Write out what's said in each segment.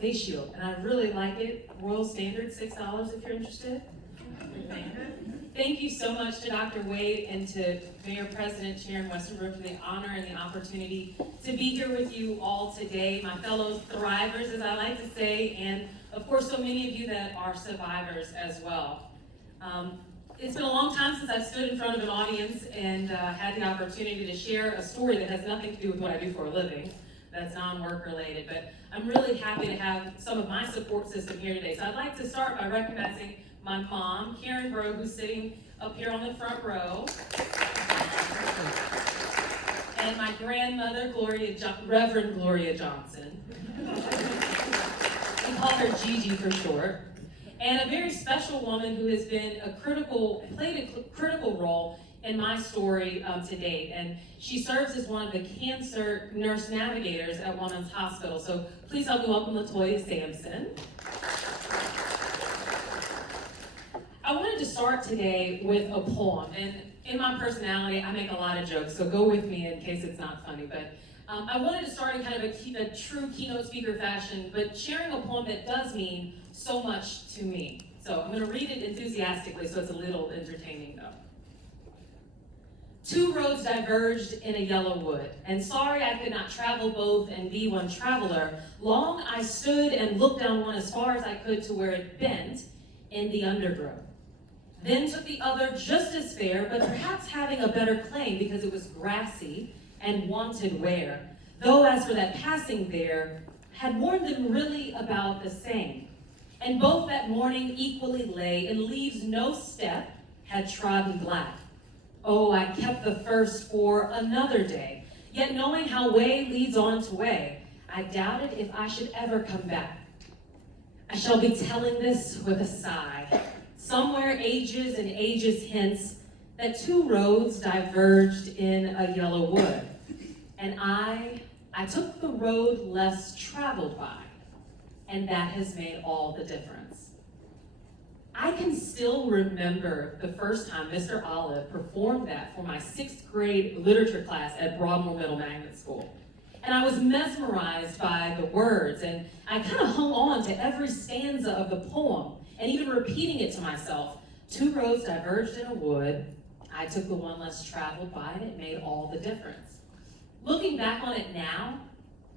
face shield, and I really like it. Royal Standard, $6 if you're interested. Thank you so much to Dr. Wade and to Mayor President Sharon Westenberg for the honor and the opportunity to be here with you all today, my fellow thrivers, as I like to say, and of course so many of you that are survivors as well. It's been a long time since I've stood in front of an audience and had the opportunity to share a story that has nothing to do with what I do for a living, that's non-work related, but I'm really happy to have some of my support system here today. So I'd like to start by recognizing my mom, Whitney Breaux, who's sitting up here on the front row, and my grandmother, Reverend Gloria Johnson. We call her Gigi for short. And a very special woman who has been played a critical role in my story to date. And she serves as one of the cancer nurse navigators at Women's Hospital. So please help me welcome LaToya Sampson. I wanted to start today with a poem. And in my personality, I make a lot of jokes, so go with me in case it's not funny. But I wanted to start in kind of a true keynote speaker fashion, but sharing a poem that does mean so much to me. So I'm going to read it enthusiastically so it's a little entertaining though. Two roads diverged in a yellow wood, and sorry I could not travel both and be one traveler. Long I stood and looked down one as far as I could to where it bent in the undergrowth. Then took the other just as fair, but perhaps having a better claim because it was grassy and wanted wear. Though as for that passing there, had worn them really about the same. And both that morning equally lay, in leaves no step had trodden black. Oh, I kept the first for another day, yet knowing how way leads on to way, I doubted if I should ever come back. I shall be telling this with a sigh, somewhere ages and ages hence, that two roads diverged in a yellow wood. And I took the road less traveled by, and that has made all the difference. I can still remember the first time Mr. Olive performed that for my 6th grade literature class at Broadmoor Middle Magnet School. And I was mesmerized by the words, and I kind of hung on to every stanza of the poem, and even repeating it to myself. Two roads diverged in a wood, I took the one less traveled by, and it made all the difference. Looking back on it now,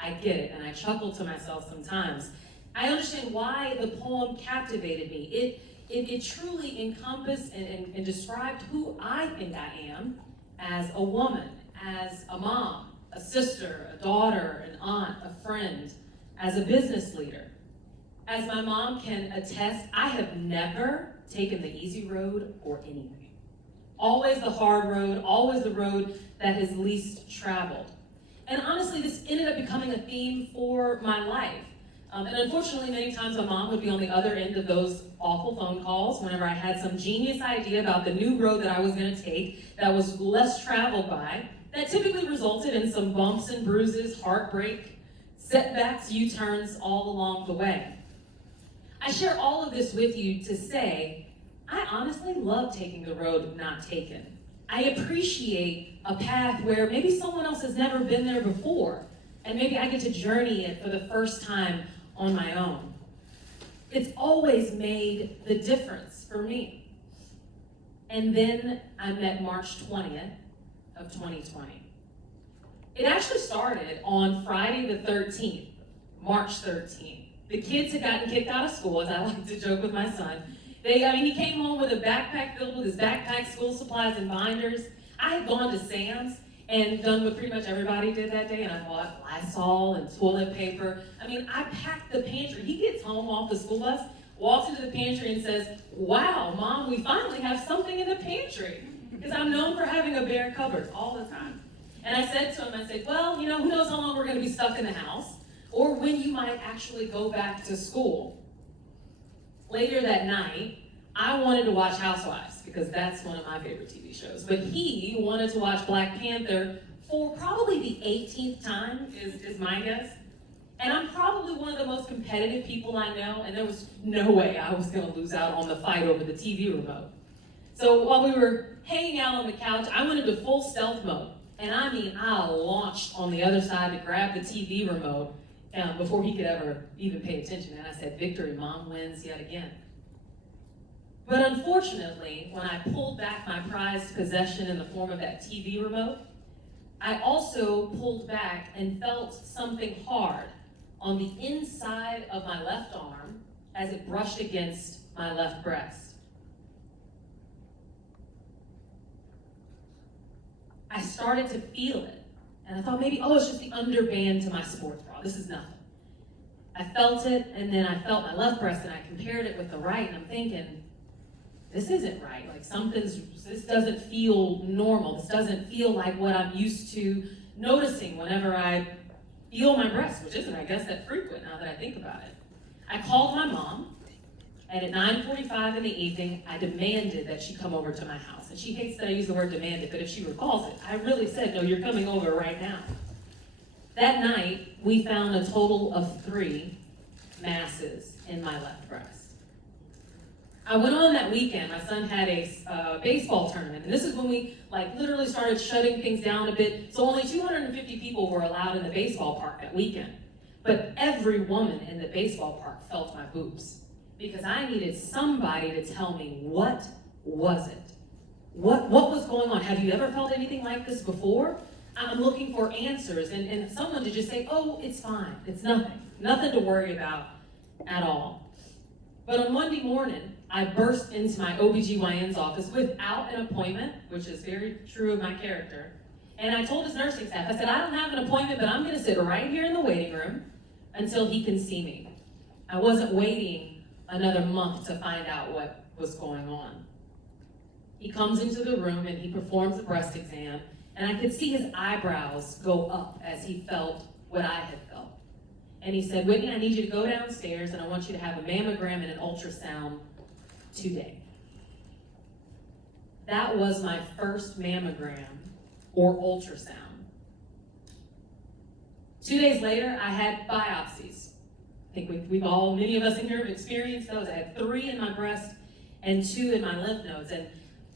I get it, and I chuckle to myself sometimes. I understand why the poem captivated me. It truly encompassed and described who I think I am as a woman, as a mom, a sister, a daughter, an aunt, a friend, as a business leader. As my mom can attest, I have never taken the easy road or anything. Always the hard road, always the road that is least traveled. And honestly, this ended up becoming a theme for my life. And unfortunately, many times my mom would be on the other end of those awful phone calls whenever I had some genius idea about the new road that I was going to take that was less traveled by, that typically resulted in some bumps and bruises, heartbreak, setbacks, U-turns all along the way. I share all of this with you to say, I honestly love taking the road not taken. I appreciate a path where maybe someone else has never been there before, and maybe I get to journey it for the first time on my own. It's always made the difference for me. And then I met March 20th of 2020. It actually started on Friday the 13th, March 13th. The kids had gotten kicked out of school, as I like to joke with my son. He came home with a backpack filled with his backpack, school supplies, and binders. I had gone to Sam's and done what pretty much everybody did that day, and I bought Lysol and toilet paper. I packed the pantry. He gets home off the school bus, walks into the pantry and says, "Wow, Mom, we finally have something in the pantry." Because I'm known for having a bare cupboard all the time. And I said to him, well, who knows how long we're going to be stuck in the house, or when you might actually go back to school. Later that night, I wanted to watch Housewives, because that's one of my favorite TV shows. But he wanted to watch Black Panther for probably the 18th time, is my guess. And I'm probably one of the most competitive people I know, and there was no way I was going to lose out on the fight over the TV remote. So while we were hanging out on the couch, I went into full stealth mode. And I launched on the other side to grab the TV remote, before he could ever even pay attention. And I said, "Victory, Mom wins yet again." But unfortunately, when I pulled back my prized possession in the form of that TV remote, I also pulled back and felt something hard on the inside of my left arm as it brushed against my left breast. I started to feel it, and I thought maybe, oh, it's just the underband to my sports bra. This is nothing. I felt it, and then I felt my left breast, and I compared it with the right, and I'm thinking, this isn't right. Like this doesn't feel normal. This doesn't feel like what I'm used to noticing whenever I feel my breast, which isn't, I guess, that frequent now that I think about it. I called my mom, and at 9:45 in the evening, I demanded that she come over to my house. And she hates that I use the word demanded, but if she recalls it, I really said, no, you're coming over right now. That night, we found a total of 3 masses in my left breast. I went on that weekend. My son had a baseball tournament, and this is when we literally started shutting things down a bit. So only 250 people were allowed in the baseball park that weekend. But every woman in the baseball park felt my boobs because I needed somebody to tell me, what was it? What was going on? Have you ever felt anything like this before? I'm looking for answers and someone to just say, oh, it's fine. It's nothing to worry about at all. But on Monday morning, I burst into my OBGYN's office without an appointment, which is very true of my character. And I told his nursing staff, I said, I don't have an appointment, but I'm going to sit right here in the waiting room until he can see me. I wasn't waiting another month to find out what was going on. He comes into the room and he performs the breast exam, and I could see his eyebrows go up as he felt what I had felt. And he said, Whitney, I need you to go downstairs and I want you to have a mammogram and an ultrasound today. That was my first mammogram or ultrasound. 2 days later, I had biopsies. I think many of us in here have experienced those. I had 3 in my breast and 2 in my lymph nodes. And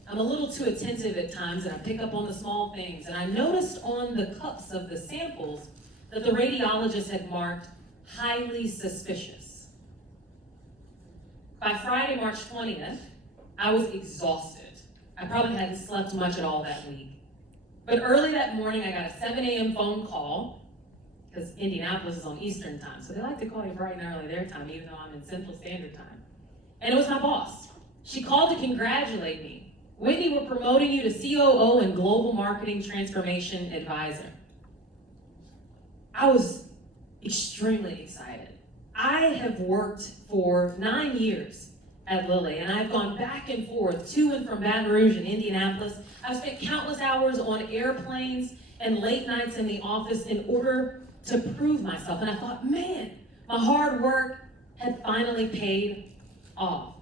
I'm a little too attentive at times, and I pick up on the small things. And I noticed on the cups of the samples that the radiologist had marked highly suspicious. By Friday, March 20th, I was exhausted. I probably hadn't slept much at all that week. But early that morning, I got a 7 a.m. phone call, because Indianapolis is on Eastern time, so they like to call you bright and early their time, even though I'm in Central Standard Time. And it was my boss. She called to congratulate me. Whitney, we're promoting you to COO and Global Marketing Transformation Advisor. I was extremely excited. I have worked for 9 years at Lilly, and I've gone back and forth to and from Baton Rouge and Indianapolis. I've spent countless hours on airplanes and late nights in the office in order to prove myself. And I thought, man, my hard work had finally paid off.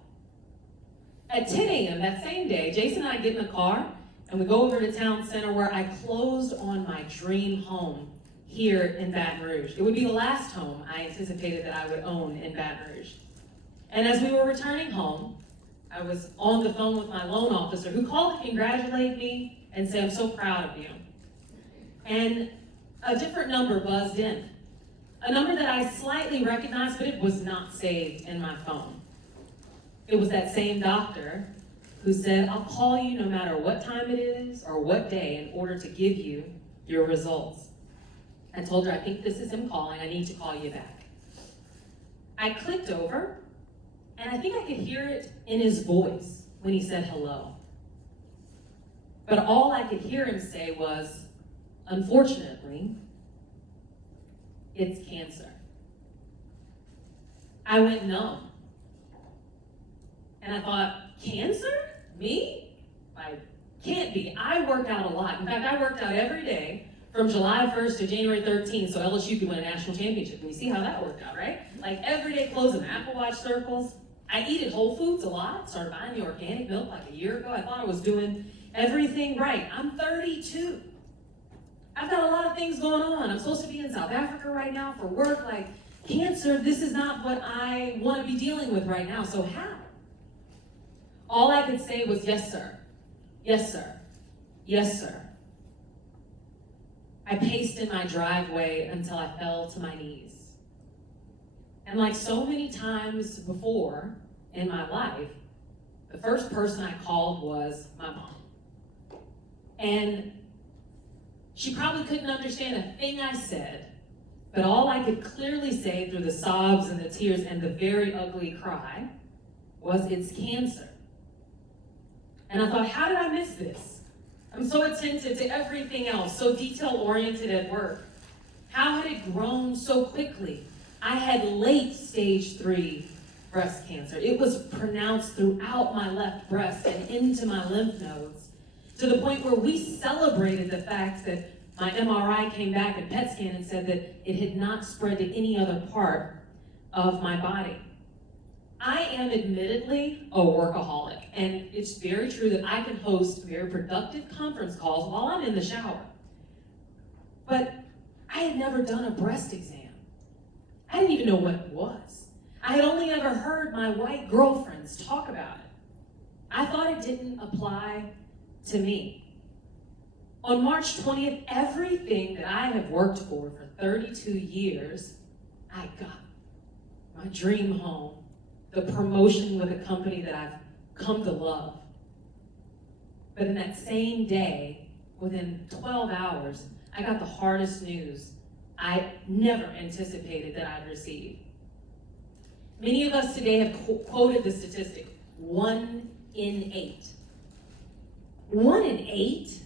At 10 a.m. that same day, Jason and I get in the car and we go over to Town Center where I closed on my dream home here in Baton Rouge. It would be the last home I anticipated that I would own in Baton Rouge. And as we were returning home, I was on the phone with my loan officer who called to congratulate me and say, I'm so proud of you. And a different number buzzed in. A number that I slightly recognized, but it was not saved in my phone. It was that same doctor who said, I'll call you no matter what time it is or what day in order to give you your results. I told her, I think this is him calling. I need to call you back. I clicked over, and I think I could hear it in his voice when he said hello. But all I could hear him say was, unfortunately, it's cancer. I went numb. And I thought, cancer? Me? Can't be. I work out a lot. In fact, I worked out every day from July 1st to January 13th so LSU could win a national championship. And you see how that worked out, right? Everyday clothes and Apple Watch circles. I eat at Whole Foods a lot. Started buying the organic milk a year ago. I thought I was doing everything right. I'm 32. I've got a lot of things going on. I'm supposed to be in South Africa right now for work. Cancer, this is not what I want to be dealing with right now. So how? All I could say was, yes, sir. Yes, sir. Yes, sir. I paced in my driveway until I fell to my knees. And like so many times before in my life, the first person I called was my mom. And she probably couldn't understand a thing I said, but all I could clearly say through the sobs and the tears and the very ugly cry was, "It's cancer." And I thought, how did I miss this? I'm so attentive to everything else, so detail-oriented at work. How had it grown so quickly? I had late stage 3 breast cancer. It was pronounced throughout my left breast and into my lymph nodes, to the point where we celebrated the fact that my MRI came back and PET scan and said that it had not spread to any other part of my body. I am admittedly a workaholic, and it's very true that I can host very productive conference calls while I'm in the shower. But I had never done a breast exam. I didn't even know what it was. I had only ever heard my white girlfriends talk about it. I thought it didn't apply to me. On March 20th, everything that I have worked for 32 years, I got. My dream home, the promotion with a company that I've come to love. But in that same day, within 12 hours, I got the hardest news I never anticipated that I'd receive. Many of us today have quoted the statistic, 1 in 8. 1 in 8?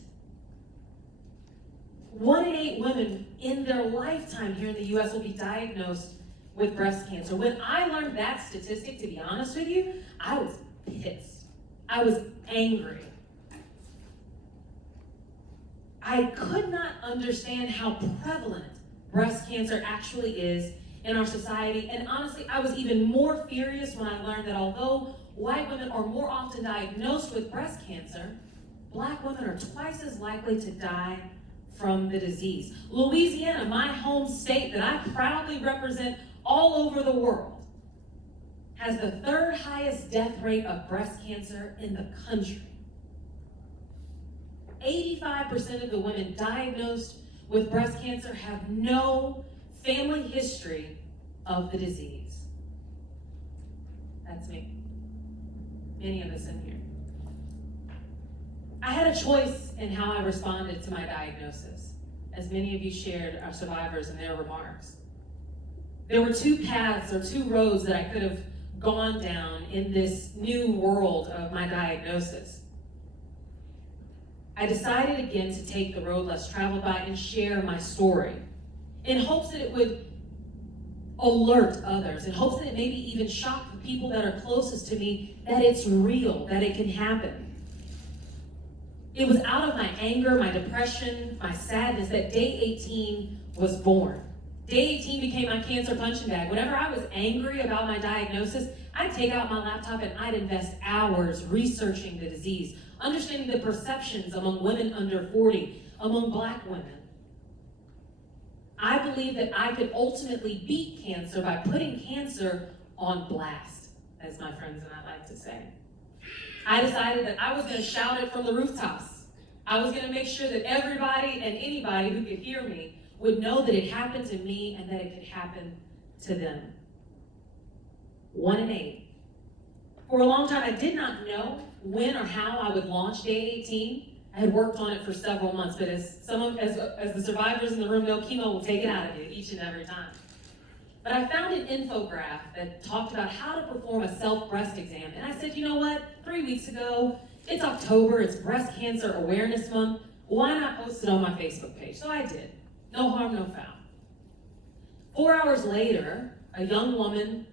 1 in 8 women in their lifetime here in the US will be diagnosed with breast cancer. When I learned that statistic, to be honest with you, I was pissed. I was angry. I could not understand how prevalent breast cancer actually is in our society. And honestly, I was even more furious when I learned that although white women are more often diagnosed with breast cancer, Black women are twice as likely to die from the disease. Louisiana, my home state that I proudly represent all over the world, has the 3rd highest death rate of breast cancer in the country. 85% of the women diagnosed with breast cancer have no family history of the disease. That's me. Many of us in here. I had a choice in how I responded to my diagnosis, as many of you shared our survivors in their remarks. There were 2 paths or 2 roads that I could have gone down in this new world of my diagnosis. I decided again to take the road less traveled by and share my story in hopes that it would alert others, in hopes that it maybe even shock the people that are closest to me that it's real, that it can happen. It was out of my anger, my depression, my sadness that Day 18 was born. Day 18 became my cancer punching bag. Whenever I was angry about my diagnosis, I'd take out my laptop and I'd invest hours researching the disease, understanding the perceptions among women under 40, among Black women. I believe that I could ultimately beat cancer by putting cancer on blast, as my friends and I like to say. I decided that I was going to shout it from the rooftops. I was going to make sure that everybody and anybody who could hear me would know that it happened to me and that it could happen to them. 1 in 8. For a long time, I did not know when or how I would launch Day 18. I had worked on it for several months, but as the survivors in the room know, chemo will take it out of you each and every time. But I found an infographic that talked about how to perform a self-breast exam. And I said, you know what? 3 weeks ago, it's October, it's Breast Cancer Awareness Month. Why not post it on my Facebook page? So I did. No harm, no foul. 4 hours later, a young woman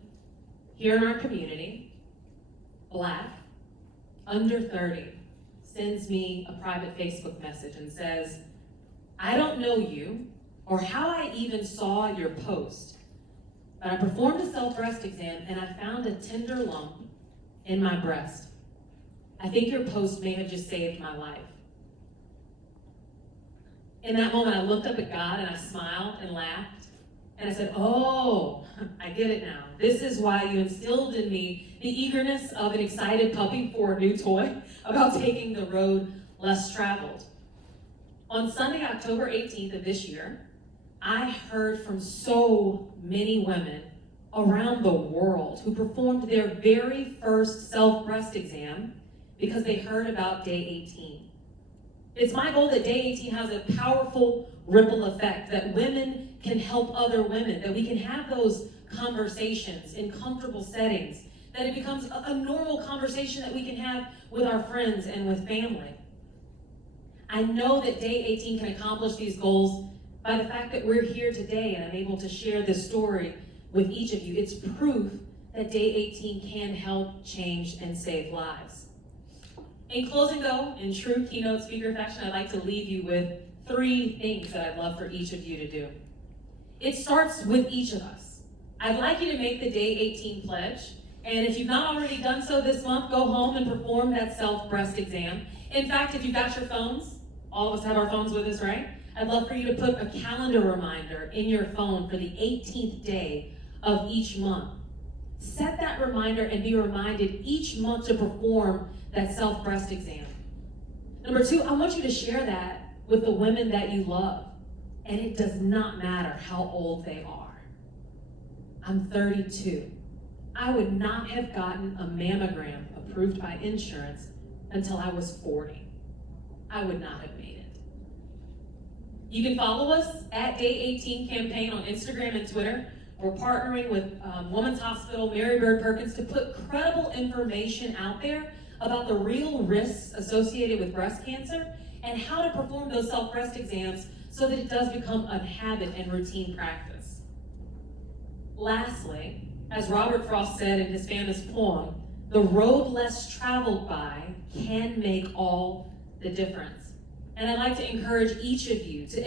here in our community, Black, under 30, sends me a private Facebook message and says, I don't know you or how I even saw your post, but I performed a self-breast exam and I found a tender lump in my breast. I think your post may have just saved my life. In that moment, I looked up at God and I smiled and laughed. And I said, oh, I get it now. This is why you instilled in me the eagerness of an excited puppy for a new toy about taking the road less traveled. On Sunday, October 18th of this year, I heard from so many women around the world who performed their very first self-breast exam because they heard about Day 18. It's my goal that Day 18 has a powerful ripple effect, that women can help other women, that we can have those conversations in comfortable settings, that it becomes a normal conversation that we can have with our friends and with family. I know that Day 18 can accomplish these goals by the fact that we're here today and I'm able to share this story with each of you. It's proof that Day 18 can help change and save lives. In closing though, in true keynote speaker fashion, I'd like to leave you with 3 things that I'd love for each of you to do. It starts with each of us. I'd like you to make the Day 18 pledge, and if you've not already done so this month, go home and perform that self-breast exam. In fact, if you've got your phones, all of us have our phones with us, right? I'd love for you to put a calendar reminder in your phone for the 18th day of each month. Set that reminder and be reminded each month to perform that self-breast exam. Number 2, I want you to share that with the women that you love. And it does not matter how old they are. I'm 32. I would not have gotten a mammogram approved by insurance until I was 40. I would not have made it. You can follow us at Day 18 Campaign on Instagram and Twitter. We're partnering with Women's Hospital, Mary Bird Perkins, to put credible information out there about the real risks associated with breast cancer and how to perform those self-breast exams so that it does become a habit and routine practice. Lastly, as Robert Frost said in his famous poem, the road less traveled by can make all the difference. And I'd like to encourage each of you to